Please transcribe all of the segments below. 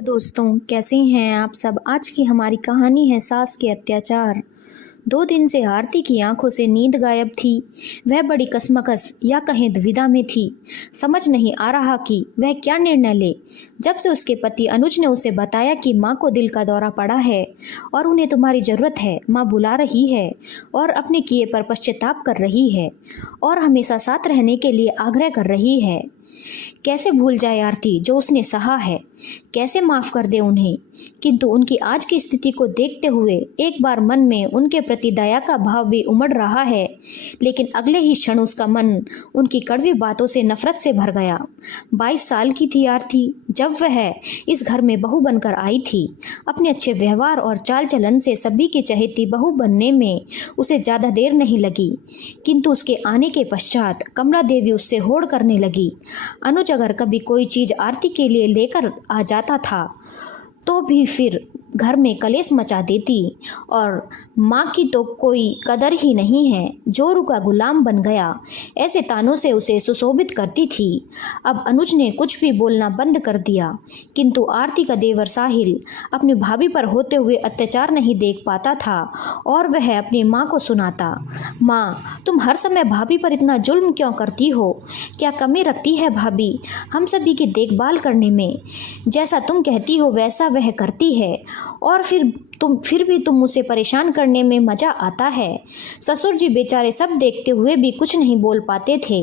दोस्तों, कैसे हैं आप सब। आज की हमारी कहानी है सास के अत्याचार। 2 दिन से आरती की आंखों से नींद गायब थी। वह बड़ी कसमकस या कहें दुविधा में थी। समझ नहीं आ रहा कि वह क्या निर्णय ले। जब से उसके पति अनुज ने उसे बताया कि माँ को दिल का दौरा पड़ा है और उन्हें तुम्हारी ज़रूरत है, माँ बुला रही है और अपने किए पर पश्चाताप कर रही है और हमेशा साथ रहने के लिए आग्रह कर रही है। कैसे भूल जाए आरती जो उसने सहा है, कैसे माफ़ कर दे उन्हें। किंतु उनकी आज की स्थिति को देखते हुए एक बार मन में उनके प्रति दया का भाव भी उमड़ रहा है, लेकिन अगले ही क्षण उसका मन उनकी कड़वी बातों से नफरत से भर गया। 22 साल की थी आरती जब वह इस घर में बहू बनकर आई थी। अपने अच्छे व्यवहार और चाल चलन से सभी की चहेती बहू बनने में उसे ज़्यादा देर नहीं लगी, किंतु उसके आने के पश्चात कमला देवी उससे होड़ करने लगी। अनुज अगर कभी कोई चीज़ आरती के लिए लेकर आ जाता था तो भी फिर घर में कलेश मचा देती और माँ की तो कोई कदर ही नहीं है, जोरू का गुलाम बन गया, ऐसे तानों से उसे सुशोभित करती थी। अब अनुज ने कुछ भी बोलना बंद कर दिया, किंतु आरती का देवर साहिल अपनी भाभी पर होते हुए अत्याचार नहीं देख पाता था और वह अपनी माँ को सुनाता, माँ तुम हर समय भाभी पर इतना जुल्म क्यों करती हो? क्या कमी रखती है भाभी हम सभी की देखभाल करने में? जैसा तुम कहती हो वैसा वह करती है और फिर भी तुम उसे परेशान करने में मज़ा आता है। ससुर जी बेचारे सब देखते हुए भी कुछ नहीं बोल पाते थे।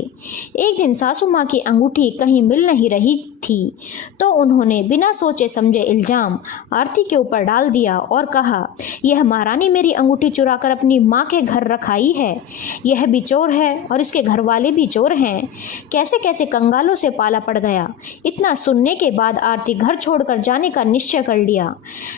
एक दिन सासू माँ की अंगूठी कहीं मिल नहीं रही थी तो उन्होंने बिना सोचे समझे इल्ज़ाम आरती के ऊपर डाल दिया और कहा, यह महारानी मेरी अंगूठी चुराकर अपनी माँ के घर रखाई है। यह भी चोर है और इसके घर वाले भी चोर हैं। कैसे कैसे कंगालों से पाला पड़ गया। इतना सुनने के बाद आरती घर छोड़कर जाने का निश्चय कर लिया।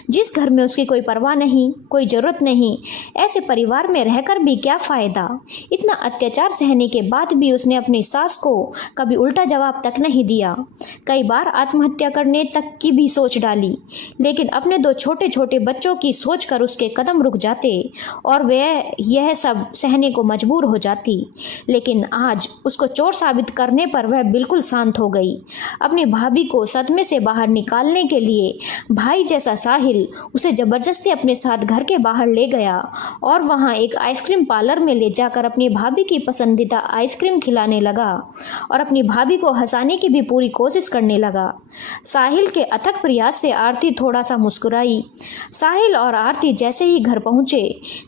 जिस घर में उसकी कोई परवाह नहीं, कोई ज़रूरत नहीं, ऐसे परिवार में रहकर भी क्या फ़ायदा। इतना अत्याचार सहने के बाद भी उसने अपनी सास को कभी उल्टा जवाब तक नहीं दिया। कई बार आत्महत्या करने तक की भी सोच डाली, लेकिन अपने 2 छोटे छोटे बच्चों की सोच कर उसके कदम रुक जाते और वह यह सब सहने को मजबूर हो जाती। लेकिन आज उसको चोर साबित करने पर वह बिल्कुल शांत हो गई। अपनी भाभी को सदमे से बाहर निकालने के लिए भाई जैसा साहिल उसे जबरदस्ती अपने साथ घर के बाहर ले गया और वहां एक आइसक्रीम पार्लर में ले जाकर अपनी भाभी की पसंदीदा आइसक्रीम खिलाने लगा और अपनी भाभी को हंसाने की भी पूरी कोशिश करने लगा। साहिल के अथक प्रयास से आरती थोड़ा सा मुस्कुराई। साहिल और आरती जैसे ही घर पहुंचे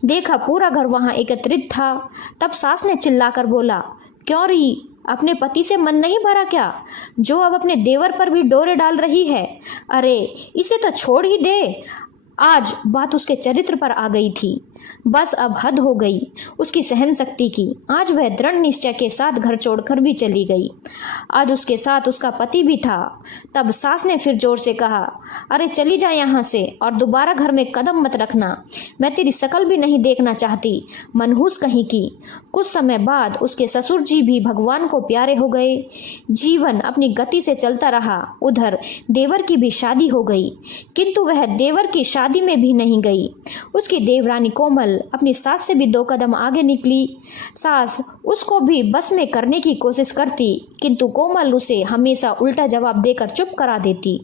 देखा पूरा घर वहां एकत्रित था। तब सास ने चिल्लाकर बोला, क्यों रही, अपने पति से मन नहीं भरा क्या, जो अब अपने देवर पर भी डोरे डाल रही है? अरे इसे तो छोड़ ही दे। आज बात उसके चरित्र पर आ गई थी। बस अब हद हो गई उसकी सहन शक्ति की। आज वह दृढ़ निश्चय के साथ घर छोड़कर भी चली गई। आज उसके साथ उसका पति भी था। तब सास ने फिर जोर से कहा, अरे चली जा यहाँ से और दोबारा घर में कदम मत रखना। मैं तेरी शकल भी नहीं देखना चाहती, मनहूस कहीं की। कुछ समय बाद उसके ससुर जी भी भगवान को प्यारे हो गए। जीवन अपनी गति से चलता रहा। उधर देवर की भी शादी हो गई, किंतु वह देवर की शादी में भी नहीं गई। उसकी देवरानी कोमल अपनी सास से भी 2 कदम आगे निकली। सास उसको भी बस में करने की कोशिश करती, किंतु कोमल उसे हमेशा उल्टा जवाब देकर चुप करा देती,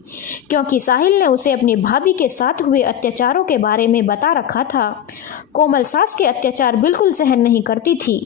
क्योंकि साहिल ने उसे अपनी भाभी के साथ हुए अत्याचारों के बारे में बता रखा था। कोमल सास के अत्याचार बिल्कुल सहन नहीं करती थी।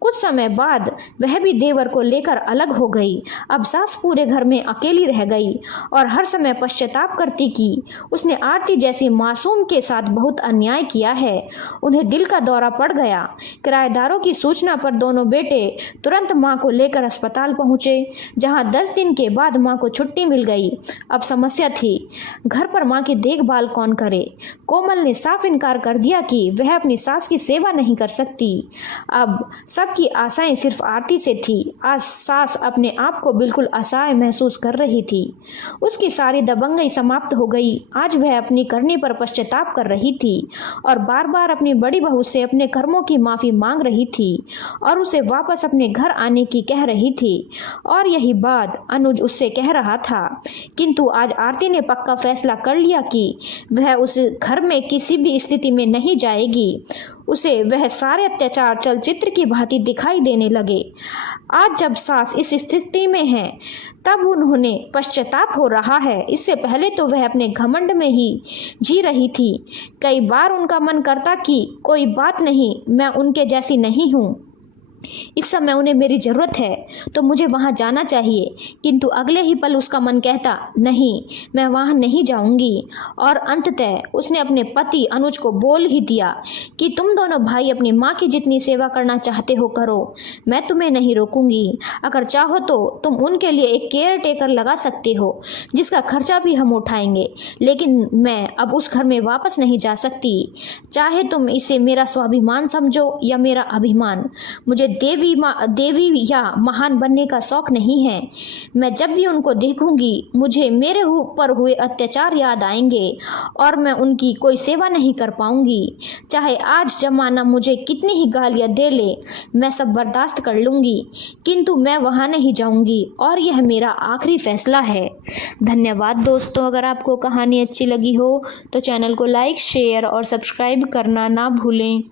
कुछ समय बाद वह भी देवर को लेकर अलग हो गई। अब सास पूरे घर में अकेली रह गई और हर समय पश्चाताप करती कि उसने आरती जैसी मासूम के साथ बहुत अन्याय किया है। उन्हें दिल का दौरा पड़ गया। किराएदारों की सूचना पर दोनों बेटे तुरंत मां को लेकर अस्पताल पहुंचे, जहां 10 दिन के बाद मां को छुट्टी मिल गई। अब समस्या थी, घर पर मां की देखभाल कौन करे। कोमल ने साफ इनकार कर दिया कि वह अपनी सास की सेवा नहीं कर सकती। अब सबकी आशाएं सिर्फ आरती से थी। आज सास अपने आप को बिल्कुल असहाय महसूस कर रही थी। उसकी सारी दबंगई समाप्त हो गई। आज वह अपनी करनी पर पश्चाताप कर रही थी और बार बार अपनी बड़ी बहू से अपने कर्मों की माफ़ी मांग रही थी और उसे वापस अपने घर आने की कह रही थी। और यही बात अनुज उससे कह रहा था, किंतु आज आरती ने पक्का फैसला कर लिया कि वह उस घर में किसी भी स्थिति में नहीं जाएगी। उसे वह सारे अत्याचार चलचित्र की भांति दिखाई देने लगे। आज जब सास इस स्थिति में है तब उन्होंने पश्चाताप हो रहा है। इससे पहले तो वह अपने घमंड में ही जी रही थी। कई बार उनका मन करता कि कोई बात नहीं, मैं उनके जैसी नहीं हूँ, इस समय उन्हें मेरी ज़रूरत है तो मुझे वहाँ जाना चाहिए, किंतु अगले ही पल उसका मन कहता नहीं, मैं वहाँ नहीं जाऊँगी। और अंततः उसने अपने पति अनुज को बोल ही दिया कि तुम दोनों भाई अपनी माँ की जितनी सेवा करना चाहते हो करो, मैं तुम्हें नहीं रोकूंगी। अगर चाहो तो तुम उनके लिए एक केयर टेकर लगा सकते हो जिसका खर्चा भी हम उठाएंगे, लेकिन मैं अब उस घर में वापस नहीं जा सकती। चाहे तुम इसे मेरा स्वाभिमान समझो या मेरा अभिमान, मुझे देवी या महान बनने का शौक नहीं है। मैं जब भी उनको देखूंगी मुझे मेरे ऊपर हुए अत्याचार याद आएंगे और मैं उनकी कोई सेवा नहीं कर पाऊंगी। चाहे आज जमाना मुझे कितनी ही गालियां दे ले, मैं सब बर्दाश्त कर लूंगी, किंतु मैं वहां नहीं जाऊंगी और यह मेरा आखिरी फैसला है। धन्यवाद दोस्तों। अगर आपको कहानी अच्छी लगी हो तो चैनल को लाइक, शेयर और सब्सक्राइब करना ना भूलें।